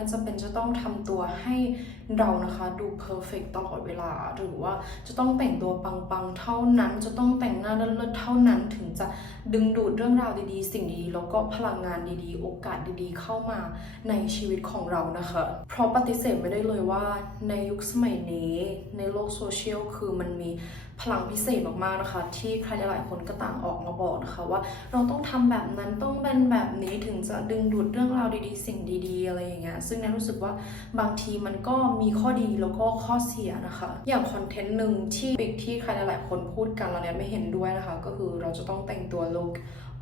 ไม่จำเป็นจะต้องทำตัวให้เรานะคะดูเพอร์เฟกตลอดเวลา หรือว่าจะต้องแต่งตัวปังๆเท่านั้น จะต้องแต่งหน้าเลิศๆเท่านั้นถึงจะดึงดูดเรื่องราวดีๆ สิ่งดีๆแล้วก็พลังงานดีๆ โอกาสดีๆ เข้ามาในชีวิตของเรานะคะ เพราะปฏิเสธไม่ได้เลยว่าในยุคสมัยนี้ในโลกโซเชียลคือมันมี พลังพิเศษมากๆนะคะ ที่ใครหลายๆคนก็ต่างออกมาบอกนะคะว่าเราต้องทำแบบนั้นต้องเป็นแบบนี้ถึงจะดึงดูดเรื่องราวดีๆ สิ่งดีๆ อะไรอย่างเงี้ยซึ่งแนนรู้สึกว่าบางทีมันก็มีข้อดีแล้วก็ข้อเสียนะคะ อย่างคอนเทนต์หนึ่งที่บิ๊กที่ใครหลายๆ คนพูดกันแล้วเนี่ยไม่เห็นด้วยนะคะ ก็คือเราจะต้องแต่งตัว look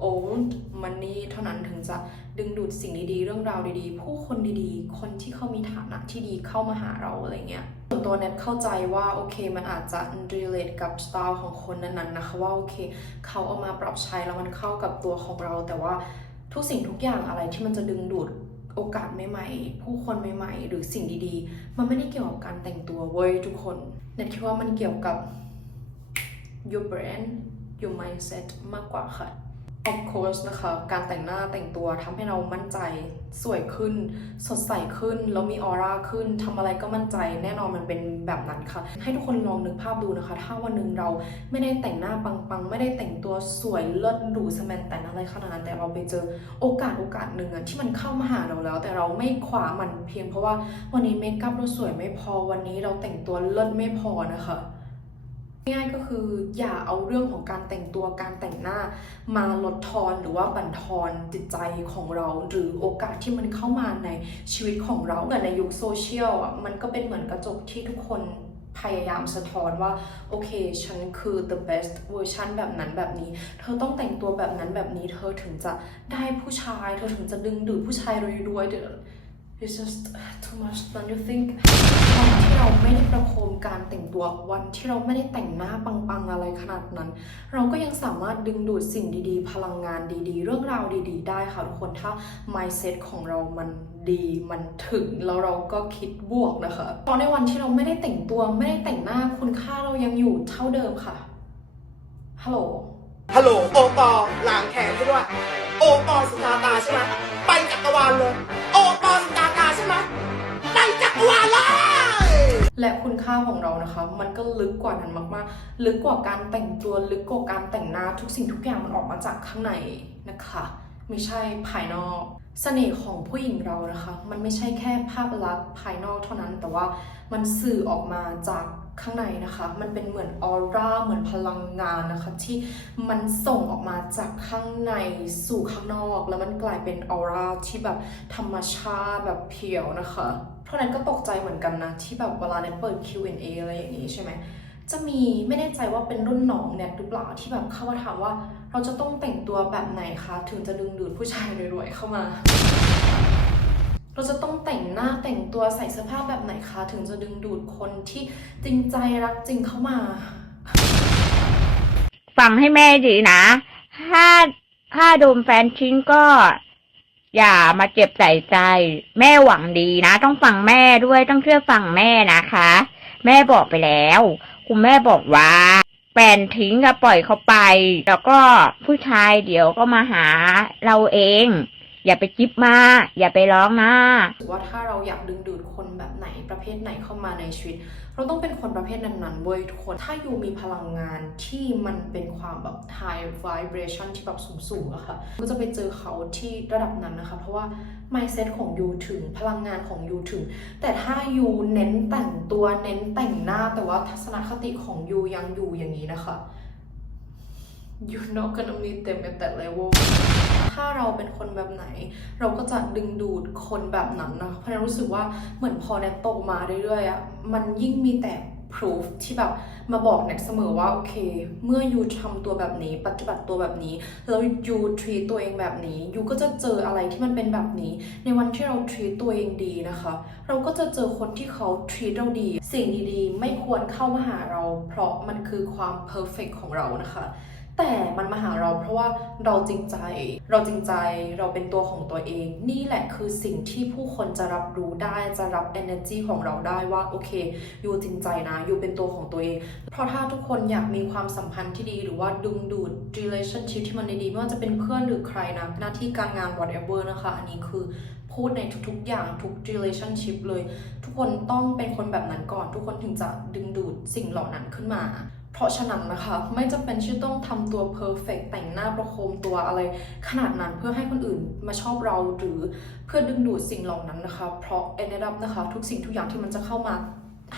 old money เท่านั้นถึงจะดึงดูดสิ่งดีๆ เรื่องราวดีๆ ผู้คนดีๆ คนที่เขามีฐานะที่ดีเข้ามาหาเราอะไรเงี้ย ส่วนตัวเน็ตเข้าใจว่าโอเคมันอาจจะ relate กับสไตล์ของคนนั้นๆนะคะว่าโอเค เขาเอามาปรับใช้แล้วมันเข้ากับตัวของเรา แต่ว่าทุกสิ่งทุกอย่างอะไรที่มันจะดึงดูดโอกาสใหม่ๆ ผู้คนใหม่ๆ หรือสิ่งดีๆ มันไม่ได้เกี่ยวกับการแต่งตัวเว้ยทุกคนเน็ตคิดว่ามันเกี่ยวกับ your brain your mindset มากกว่าค่ะ of course นะคะ การแต่งหน้าแต่งตัวทำให้เรามั่นใจสวยขึ้น สดใสขึ้น แล้วมีออร่าขึ้นทำอะไรก็มั่นใจ แน่นอนมันเป็นแบบนั้นค่ะ ให้ทุกคนลองนึกภาพดูนะคะ ถ้าวันหนึ่งเราไม่ได้แต่งหน้าปังๆ ไม่ได้แต่งตัวสวยเลิศหรูสแมนแต่งอะไรขนาดนั้นแต่เราไปเจอโอกาสโอกาสหนึ่งอะที่มันเข้ามาหาเราแล้ว แต่เราไม่คว้ามันเพียงเพราะว่าวันนี้เมคอัพเราสวยไม่พอวันนี้เราแต่งตัวเลิศไม่พอนะคะ ง่ายก็คืออย่าเอาเรื่องของการแต่งตัวการแต่งหน้า มาลดทอนหรือว่าบั่นทอนจิตใจของเรา หรือโอกาสที่มันเข้ามาในชีวิตของเราเหมือนในยุคโซเชียลอะมันก็เป็นเหมือนกระจกที่ทุกคนพยายามสะท้อนว่า โอเค ฉันคือ the best เวอร์ชันแบบนั้นแบบนี้ เธอต้องแต่งตัวแบบนั้นแบบนี้ เธอถึงจะได้ผู้ชาย เธอถึงจะดึงดูดผู้ชายรวยๆ It's just too much don't you think วันที่เราไม่ได้ประโคมการแต่งตัววันที่เราไม่ได้แต่งหน้าปังๆอะไรขนาดนั้น เราก็ยังสามารถดึงดูดสิ่งดีๆ พลังงานดีๆ เรื่องราวดีๆ ได้ค่ะทุกคนถ้า mindset ของเรามันดีมันถึงแล้วเราก็คิดบวกนะคะเพราะในวันที่เราไม่ได้แต่งตัวไม่ได้แต่งหน้าคุณค่าเรายังอยู่เท่าเดิมค่ะฮัลโหลฮัลโหลโอปอล้างแขนให้ด้วยโอปอสตาตาใช่ไหมไปจักรวาลเลย และคุณค่าของเรานะคะ มันก็ลึกกว่านั้นมากๆ ลึกกว่าการแต่งตัวลึกกว่าการแต่งหน้าทุกสิ่งทุกอย่างมันออกมาจากข้างในนะคะ ไม่ใช่ภายนอกเสน่ห์ของผู้หญิงเรานะคะ มันไม่ใช่แค่ภาพลักษณ์ภายนอกเท่านั้น แต่ว่ามันสื่อออกมาจาก ข้างในนะคะ มันเป็นเหมือนออร่า เหมือนพลังงานนะคะ ที่มันส่งออกมาจากข้างในสู่ข้างนอก แล้วมันกลายเป็นออร่าที่แบบธรรมชาติแบบเพียวนะคะ เพราะนั้นก็ตกใจเหมือนกันนะ ที่แบบเวลาเนี่ยเปิด Q&A อะไรอย่างนี้ใช่ไหมจะมีไม่แน่ใจว่าเป็นรุ่นน้องเนี่ยหรือเปล่าที่แบบเข้ามาถามว่า เราจะต้องแต่งตัวแบบไหนคะ ถึงจะดึงดูดผู้ชายรวยๆเข้ามา เราจะต้องแต่งหน้าแต่งตัวใส่เสื้อผ้าแบบไหนคะ ถึงจะดึงดูดคนที่จริงใจรักจริงเข้ามา ฟังให้แม่ดีนะ ถ้าถ้าโดนแฟนทิ้งก็ อย่ามาเจ็บใส่ใจ แม่หวังดีนะ ต้องฟังแม่ด้วยต้องเชื่อฟังแม่นะคะ แม่บอกไปแล้ว คุณแม่บอกว่าแฟนทิ้งก็ปล่อยเขาไป แล้วก็ผู้ชายเดี๋ยวก็มาหาเราเอง อย่าไปจิ๊บมา อย่าไปร้องนะว่าถ้าเราอยากดึงดูดคนแบบไหนประเภทไหนเข้ามาในชีวิต เราต้องเป็นคนประเภทนั้นๆเว้ยทุกคน ถ้ายูมีพลังงานที่มันเป็นความแบบ high vibration ที่แบบสูงๆอะค่ะ ก็จะไปเจอเขาที่ระดับนั้นนะคะ เพราะว่า mindset ของยูถึงพลังงานของยูถึง แต่ถ้ายูเน้นแต่งตัวเน้นแต่งหน้าแต่ว่าทัศนคติของยูยังอยู่อย่างนี้นะคะ you're not gonna meet them at that level ถ้าเราเป็นคนแบบไหน เราก็จะดึงดูดคนแบบนั้นนะเพราะฉะนั้นรู้สึกว่าเหมือนพอแนทโตมาเรื่อยๆอะมันยิ่งมีแต่ proof ที่แบบมาบอกแนทเสมอว่าโอเค เมื่อยูทำตัวแบบนี้ ปฏิบัติตัวแบบนี้ แล้วยู treat ตัวเองแบบนี้ยูก็จะเจออะไรที่มันเป็นแบบนี้ ในวันที่เรา treat ตัวเองดีนะคะ เราก็จะเจอคนที่เขา treat เราดี สิ่งดีๆ ไม่ควรเข้ามาหาเรา เพราะมันคือความ perfect ของเรานะคะ แต่มันมาหาเราเพราะว่าเราจริงใจ เราจริงใจเราเป็นตัวของตัวเอง นี่แหละคือสิ่งที่ผู้คนจะรับรู้ได้จะรับ energy ของเราได้ว่าโอเคอยู่จริงใจนะอยู่เป็นตัวของตัวเอง เพราะถ้าทุกคนอยากมีความสัมพันธ์ที่ดี หรือว่าดึงดูด relationship ที่มันดีไม่ว่าจะเป็นเพื่อนหรือใครนะหน้าที่การงาน whatever นะคะ อันนี้คือพูดในทุกๆ อย่างทุก relationship เลย ทุกคนต้องเป็นคนแบบนั้นก่อน ทุกคนถึงจะดึงดูดสิ่งเหล่านั้นขึ้นมา เพราะฉะนั้นนะคะ ไม่จำเป็นที่ต้องทำตัวเพอร์เฟกแต่งหน้าประโคมตัวอะไร ขนาดนั้นเพื่อให้คนอื่นมาชอบเราหรือเพื่อดึงดูดสิ่งเหล่านั้นนะคะ เพราะเอ็นดับนะคะ ทุกสิ่งทุกอย่างที่มันจะเข้ามา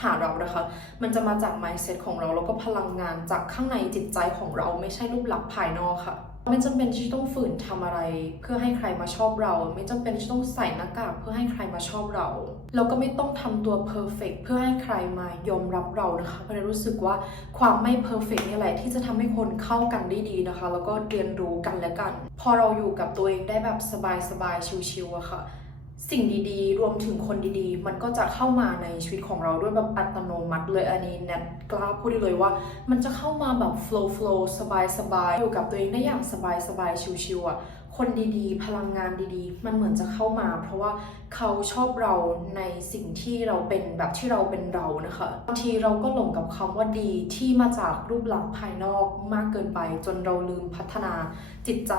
หาเรานะคะ มันจะมาจาก mindset ของเราแล้วก็พลังงานจากข้างในจิตใจของเราไม่ใช่รูปลักษณ์ภายนอกค่ะ ไม่จำเป็นที่ต้องฝืนทำอะไร เพื่อให้ใครมาชอบเรา ไม่จำเป็นที่ต้องใส่หน้ากากเพื่อให้ใครมาชอบเราแล้วก็ไม่ต้องทำตัวเพอร์เฟกเพื่อให้ใครมายอมรับเรานะคะเพราะรู้สึกว่าความไม่เพอร์เฟกนี่แหละที่จะทำให้คนเข้ากันได้ดีนะคะ แล้วก็เรียนรู้กันและกัน พอเราอยู่กับตัวเองได้แบบสบายๆชิวๆอะค่ะ สิ่งดีๆ รวมถึงคนดีๆ มันก็จะเข้ามาในชีวิตของเราด้วยแบบอัตโนมัติเลยอันนี้แนทกล้าพูดได้เลยว่า มันจะเข้ามาแบบ flow flow สบายสบายอยู่กับตัวเองได้อย่างสบายๆชิวๆอะ คนดีๆ พลังงานดีๆ มันเหมือนจะเข้ามา เพราะว่าเขาชอบเราในสิ่งที่เราเป็นแบบที่เราเป็นเรานะคะบางทีเราก็หลงกับคำว่าดีที่มาจากรูปลักษณ์ภายนอกมากเกินไป จนเราลืมพัฒนาจิตใจ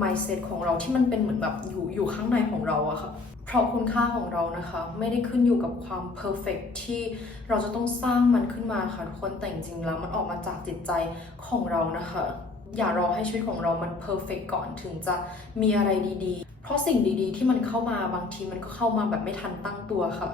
mindset ของเราที่มันเป็นเหมือนแบบอยู่อยู่ข้างในของเราอะค่ะเพราะคุณค่าของเรานะคะ ไม่ได้ขึ้นอยู่กับความ perfect ที่เราจะต้องสร้างมันขึ้นมาค่ะทุกคนแต่จริงๆแล้วมันออกมาจากจิตใจของเรานะคะ อย่ารอให้ชีวิตของเรามันเพอร์เฟกก่อนถึงจะมีอะไรดีๆ เพราะสิ่งดีๆ ที่มันเข้ามาบางทีมันก็เข้ามาแบบไม่ทันตั้งตัวค่ะ